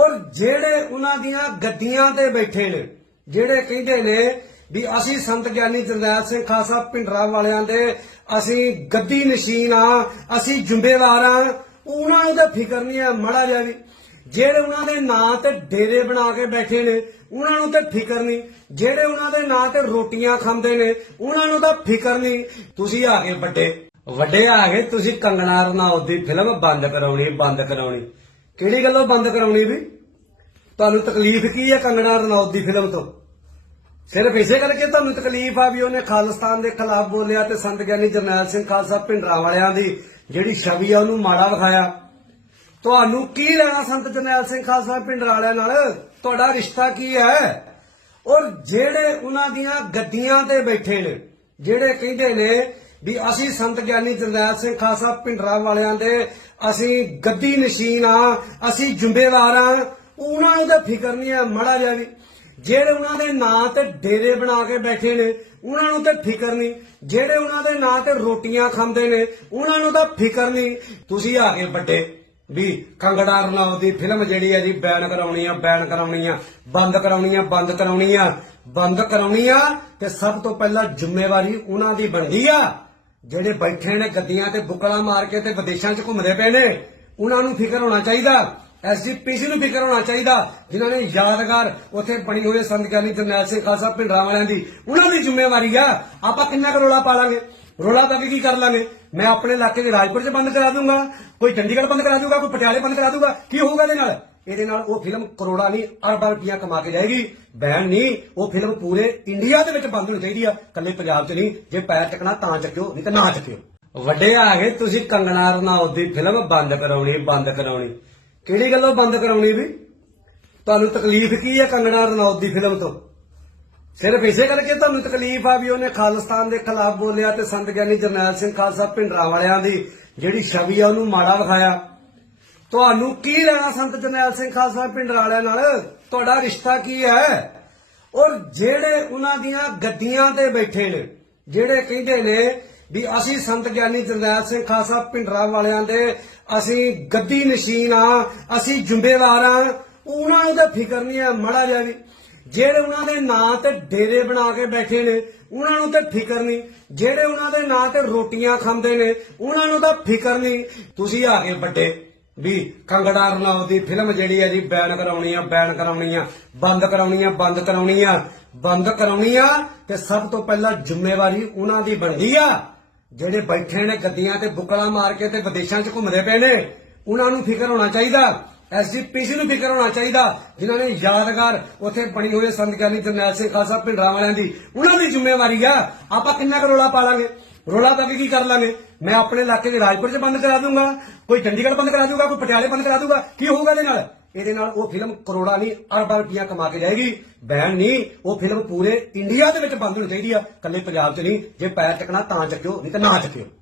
ਔਰ ਜਿਹੜੇ ਉਹਨਾਂ ਦੀਆਂ ਗੱਡੀਆਂ ਤੇ ਬੈਠੇ ਨੇ ਜਿਹੜੇ ਕਹਿੰਦੇ ਨੇ ਵੀ ਅਸੀਂ ਸੰਤ ਗਿਆਨੀ ਜਰਨੈਲ ਸਿੰਘ ਖਾਸਾ ਪਿੰਡਰਾ ਵਾਲਿਆਂ ਦੇ ਅਸੀਂ ਗੱਡੀ ਨਸ਼ੀਨ ਆ ਅਸੀਂ ਜੁੰਬੇਵਾਰ ਆ ਉਹਨਾਂ ਨੂੰ ਤਾਂ ਫਿਕਰ ਨਹੀਂ ਆ ਮੜਾ ਜਾ ਵੀ ਜਿਹੜੇ ਉਹਨਾਂ ਦੇ ਨਾਂ ਤੇ ਡੇਰੇ ਬਣਾ ਕੇ ਬੈਠੇ ਨੇ ਉਹਨਾਂ ਨੂੰ ਤਾਂ ਫਿਕਰ ਨਹੀਂ ਜਿਹੜੇ ਉਹਨਾਂ ਦੇ ਨਾਂ ਤੇ ਰੋਟੀਆਂ ਖਾਂਦੇ ਨੇ ਉਹਨਾਂ ਨੂੰ ਤਾਂ ਫਿਕਰ ਨਹੀਂ ਤੁਸੀਂ ਆ ਕੇ ਵੱਡੇ ਵੱਡੇ ਆ ਕੇ ਤੁਸੀਂ ਕੰਗਨਾਰ ਨਾਲ ਦੀ ਫਿਲਮ ਬੰਦ ਕਰਾਉਣੀ ਬੰਦ ਕਰਾਉਣੀ ਕਿਹੜੀ ਗੱਲੋਂ ਬੰਦ ਕਰਾਉਣੀ ਵੀ ਤੁਹਾਨੂੰ ਤਕਲੀਫ ਕੀ ਹੈ ਕੰਗਣਾ ਰਣੌਤ ਦੀ ਫਿਲਮ ਤੋਂ ਸਿਰਫ ਇਸੇ ਕਰਕੇ ਤੁਹਾਨੂੰ ਤਕਲੀਫ ਆ ਵੀ ਉਹਨੇ ਖਾਲਸਤਾਨ ਦੇ ਖਿਲਾਫ ਬੋਲਿਆ ਤੇ ਸੰਤ ਗਿਆਨੀ ਜਰਨੈਲ ਸਿੰਘ ਖਾਲਸਾ ਪਿੰਡਰਾ ਵਾਲਿਆਂ ਦੀ ਜਿਹੜੀ ਛਵੀ ਆ ਉਹਨੂੰ ਮਾੜਾ ਵਿਖਾਇਆ ਤੁਹਾਨੂੰ ਕੀ ਲੈਣਾ ਸੰਤ ਜਰਨੈਲ ਸਿੰਘ ਖਾਲਸਾ ਪਿੰਡਰਾ ਵਾਲਿਆਂ ਨਾਲ ਤੁਹਾਡਾ ਰਿਸ਼ਤਾ ਕੀ ਹੈ ਔਰ ਜਿਹੜੇ ਉਹਨਾਂ ਦੀਆਂ ਗੱਡੀਆਂ ਤੇ ਬੈਠੇ ਨੇ ਜਿਹੜੇ ਕਹਿੰਦੇ ਨੇ ਵੀ ਅਸੀਂ ਸੰਤ ਗਿਆਨੀ ਜਰਨੈਲ ਸਿੰਘ ਖਾਲਸਾ ਪਿੰਡਰਾ ਵਾਲਿਆਂ ਦੇ ਅਸੀਂ ਗੱਦੀ ਨਸ਼ੀਨ ਆ ਅਸੀਂ ਜ਼ਿੰਮੇਵਾਰ ਆ ਉਹਨਾਂ ਨੂੰ ਤਾਂ ਫਿਕਰ ਨਹੀਂ ਆ ਮੜਾ ਜਾ ਵੀ ਜਿਹੜੇ ਉਹਨਾਂ ਦੇ ਨਾਂ ਤੇ ਡੇਰੇ ਬਣਾ ਕੇ ਬੈਠੇ ਨੇ ਉਹਨਾਂ ਨੂੰ ਤਾਂ ਫਿਕਰ ਨਹੀਂ ਜਿਹੜੇ ਉਹਨਾਂ ਦੇ ਨਾਂ ਤੇ ਰੋਟੀਆਂ ਖਾਂਦੇ ਨੇ ਉਹਨਾਂ ਨੂੰ ਤਾਂ ਫਿਕਰ ਨਹੀਂ ਤੁਸੀਂ ਆ ਕੇ ਵੱਡੇ ਵੀ ਕੰਗੜਾ ਰਣਾਉ ਦੀ ਫਿਲਮ ਜਿਹੜੀ ਹੈ ਜੀ ਬੈਨ ਕਰਾਉਣੀ ਆ ਬੈਨ ਕਰਾਉਣੀ ਆ ਬੰਦ ਕਰਾਉਣੀ ਆ ਬੰਦ ਕਰਾਉਣੀ ਆ ਬੰਦ ਕਰਾਉਣੀ ਆ ਤੇ ਸਭ ਤੋਂ ਪਹਿਲਾਂ ਜ਼ਿੰਮੇਵਾਰੀ ਉਹਨਾਂ ਦੀ ਬਣਦੀ ਆ ਜਿਹੜੇ ਬੈਠੇ ਨੇ ਗੱਦੀਆਂ ਤੇ ਬੁਕਲਾ ਮਾਰ ਕੇ ਤੇ ਵਿਦੇਸ਼ਾਂ 'ਚ ਘੁੰਮਦੇ ਪਏ ਨੇ ਉਹਨਾਂ ਨੂੰ ਫਿਕਰ ਹੋਣਾ ਚਾਹੀਦਾ ਐਸਜੀਪੀਸੀ ਨੂੰ ਫਿਕਰ ਹੋਣਾ ਚਾਹੀਦਾ ਜਿਨ੍ਹਾਂ ਨੇ ਯਾਦਗਾਰ ਉੱਥੇ ਬਣੀ ਹੋਈ ਸੰਤ ਗਿਆਨੀ ਜਰਨੈਲ ਸਿੰਘ ਖਾਲਸਾ ਪਿੰਡਰਾ ਵਾਲਿਆਂ ਦੀ ਉਹਨਾਂ ਦੀ ਜ਼ਿੰਮੇਵਾਰੀ ਆ ਆਪਾਂ ਕਿੰਨਾ ਕੁ ਰੋਲਾ ਪਾ ਲਾਂਗੇ ਰੋਲਾ ਪਾ ਕੇ ਕੀ ਕਰ ਲਾਂਗੇ ਮੈਂ ਆਪਣੇ ਇਲਾਕੇ ਦੇ ਰਾਜਪੁਰ 'ਚ ਬੰਦ ਕਰਾ ਦੂੰਗਾ ਕੋਈ ਚੰਡੀਗੜ੍ਹ ਬੰਦ ਕਰਾ ਦੂੰਗਾ ਕੋਈ ਪਟਿਆਲੇ ਬੰਦ ਕਰਾ ਦੂੰਗਾ ਕੀ ਹੋਊਗਾ ਇਹਦੇ ਨਾਲ ਇਹਦੇ ਨਾਲ ਉਹ ਫਿਲਮ ਕਰੋੜਾਂ ਨਹੀਂ ਅਰਬਾਂ ਰੁਪਈਆ ਕਮਾ ਕੇ ਜਾਏਗੀ ਬੈਨ ਨਹੀਂ ਉਹ ਫਿਲਮ ਪੂਰੇ ਇੰਡੀਆ ਦੇ ਵਿੱਚ ਬੰਦ ਹੋਣੀ ਚਾਹੀਦੀ ਆ ਕੱਲੇ ਪੰਜਾਬ 'ਚ ਨਹੀਂ ਜੇ ਪੈਰ ਚੱਕਣਾ ਤਾਂ ਚੱਕਿਓ ਨਹੀਂ ਤਾਂ ਨਾ ਚੱਕਿਓ ਵੱਡੇ ਆ ਗਏ ਤੁਸੀਂ ਕੰਗਨਾ ਰਣਾਉਤ ਦੀ ਫਿਲਮ ਬੰਦ ਕਰਾਉਣੀ ਬੰਦ ਕਰਾਉਣੀ ਕਿਹੜੀ ਗੱਲੋਂ ਬੰਦ ਕਰਾਉਣੀ ਵੀ ਤੁਹਾਨੂੰ ਤਕਲੀਫ ਕੀ ਆ ਕੰਗਨਾ ਰਣਾਉਤ ਦੀ ਫਿਲਮ ਤੋਂ ਸਿਰਫ ਇਸੇ ਕਰਕੇ ਤੁਹਾਨੂੰ ਤਕਲੀਫ ਆ ਵੀ ਉਹਨੇ ਖਾਲਿਸਤਾਨ ਦੇ ਖਿਲਾਫ ਬੋਲਿਆ ਤੇ ਸੰਤ ਗਿਆਨੀ ਜਰਨੈਲ ਸਿੰਘ ਖਾਲਸਾ ਪਿੰਡਰਾ ਵਾਲਿਆਂ ਦੀ ਜਿਹੜੀ ਛਵੀ ਆ ਉਹਨੂੰ ਮਾੜਾ ਵਿਖਾਇਆ ਤੁਹਾਨੂੰ ਕੀ ਲੈਣਾ ਸੰਤ ਜਰਨੈਲ ਸਿੰਘ ਖਾਲਸਾ ਪਿੰਡ ਵਾਲਿਆਂ ਨਾਲ ਤੁਹਾਡਾ ਰਿਸ਼ਤਾ ਕੀ ਹੈ ਔਰ ਜਿਹੜੇ ਉਹਨਾਂ ਦੀਆਂ ਗੱਡੀਆਂ ਤੇ ਬੈਠੇ ਨੇ ਜਿਹੜੇ ਕਹਿੰਦੇ ਨੇ ਵੀ ਅਸੀਂ ਸੰਤ ਗਿਆਨੀ ਜਰਨੈਲ ਸਿੰਘ ਖਾਲਸਾ ਪਿੰਡਰਾ ਵਾਲਿਆਂ ਦੇ ਅਸੀਂ ਗੱਡੀ ਨਸ਼ੀਨ ਆ ਅਸੀਂ ਜ਼ਿੰਮੇਵਾਰ ਆ ਉਹਨਾਂ ਨੂੰ ਤਾਂ ਫਿਕਰ ਨਹੀਂ ਆ ਮੜਾ ਜਾ ਵੀ ਜਿਹੜੇ ਉਹਨਾਂ ਦੇ ਨਾਂ ਤੇ ਡੇਰੇ ਬਣਾ ਕੇ ਬੈਠੇ ਨੇ ਉਹਨਾਂ ਨੂੰ ਤਾਂ ਫਿਕਰ ਨਹੀਂ ਜਿਹੜੇ ਉਹਨਾਂ ਦੇ ਨਾਂ ਤੇ ਰੋਟੀਆਂ ਖਾਂਦੇ ਨੇ ਉਹਨਾਂ ਨੂੰ ਤਾਂ ਫਿਕਰ ਨਹੀਂ ਤੁਸੀਂ ਆ ਕੇ ਵੱਡੇ ਵੀ ਕੰਗੜਾ ਰਣਾਉ ਦੀ ਫਿਲਮ ਜਿਹੜੀ ਹੈ ਜੀ ਬੈਨ ਕਰਾਉਣੀ ਆ ਬੈਨ ਕਰਾਉਣੀ ਆ ਬੰਦ ਕਰਾਉਣੀ ਆ ਬੰਦ ਕਰਾਉਣੀ ਆ ਬੰਦ ਕਰਾਉਣੀ ਆ ਤੇ ਸਭ ਤੋਂ ਪਹਿਲਾਂ ਜ਼ਿੰਮੇਵਾਰੀ ਉਹਨਾਂ ਦੀ ਬਣਦੀ ਆ ਜਿਹੜੇ ਬੈਠੇ ਨੇ ਗੱਦੀਆਂ ਤੇ ਬੁਕਲਾ ਮਾਰ ਕੇ ਤੇ ਵਿਦੇਸ਼ਾਂ 'ਚ ਘੁੰਮਦੇ ਪਏ ਨੇ ਉਹਨਾਂ ਨੂੰ ਫਿਕਰ ਹੋਣਾ ਚਾਹੀਦਾ ਐਸਜੀਪੀਸੀ ਨੂੰ ਫਿਕਰ ਹੋਣਾ ਚਾਹੀਦਾ ਜਿਨ੍ਹਾਂ ਨੇ ਯਾਦਗਾਰ ਉਥੇ ਬਣੀ ਹੋਈ ਸੰਤ ਗਿਆਨੀ ਜਰਨੈਲ ਸਿੰਘ ਖਾਲਸਾ ਪਿੰਡਰਾਂ ਵਾਲਿਆਂ ਦੀ ਉਹਨਾਂ ਦੀ ਜ਼ਿੰਮੇਵਾਰੀ ਆ ਆਪਾਂ ਕਿੰਨਾ ਕਰੋਲਾ ਪਾ ਲਾਂਗੇ ਰੋਲਾ ਪਾ ਕੇ ਕੀ ਕਰ ਲਾਂਗੇ ਮੈਂ ਆਪਣੇ ਇਲਾਕੇ ਦੇ ਰਾਜਪੁਰ 'ਚ ਬੰਦ ਕਰਾ ਦੂੰਗਾ ਕੋਈ ਚੰਡੀਗੜ੍ਹ ਬੰਦ ਕਰਾ ਦੂੰਗਾ ਕੋਈ ਪਟਿਆਲੇ ਬੰਦ ਕਰਾ ਦੂੰਗਾ ਕੀ ਹੋਊਗਾ ਇਹਦੇ ਨਾਲ ਇਹਦੇ ਨਾਲ ਉਹ ਫਿਲਮ ਕਰੋੜਾਂ ਨਹੀਂ ਅਰਬਾਂ ਰੁਪਈਆ ਕਮਾ ਕੇ ਜਾਏਗੀ ਬੈਨ ਨਹੀਂ ਉਹ ਫਿਲਮ ਪੂਰੇ ਇੰਡੀਆ ਦੇ ਵਿੱਚ ਬੰਦ ਹੋਣੀ ਚਾਹੀਦੀ ਆ ਕੱਲੇ ਪੰਜਾਬ 'ਚ ਨਹੀਂ ਜੇ ਪੈਰ ਚੱਕਣਾ ਤਾਂ ਚੱਕਿਓ ਨਹੀਂ ਤਾਂ ਨਾ ਚੱਕਿਓ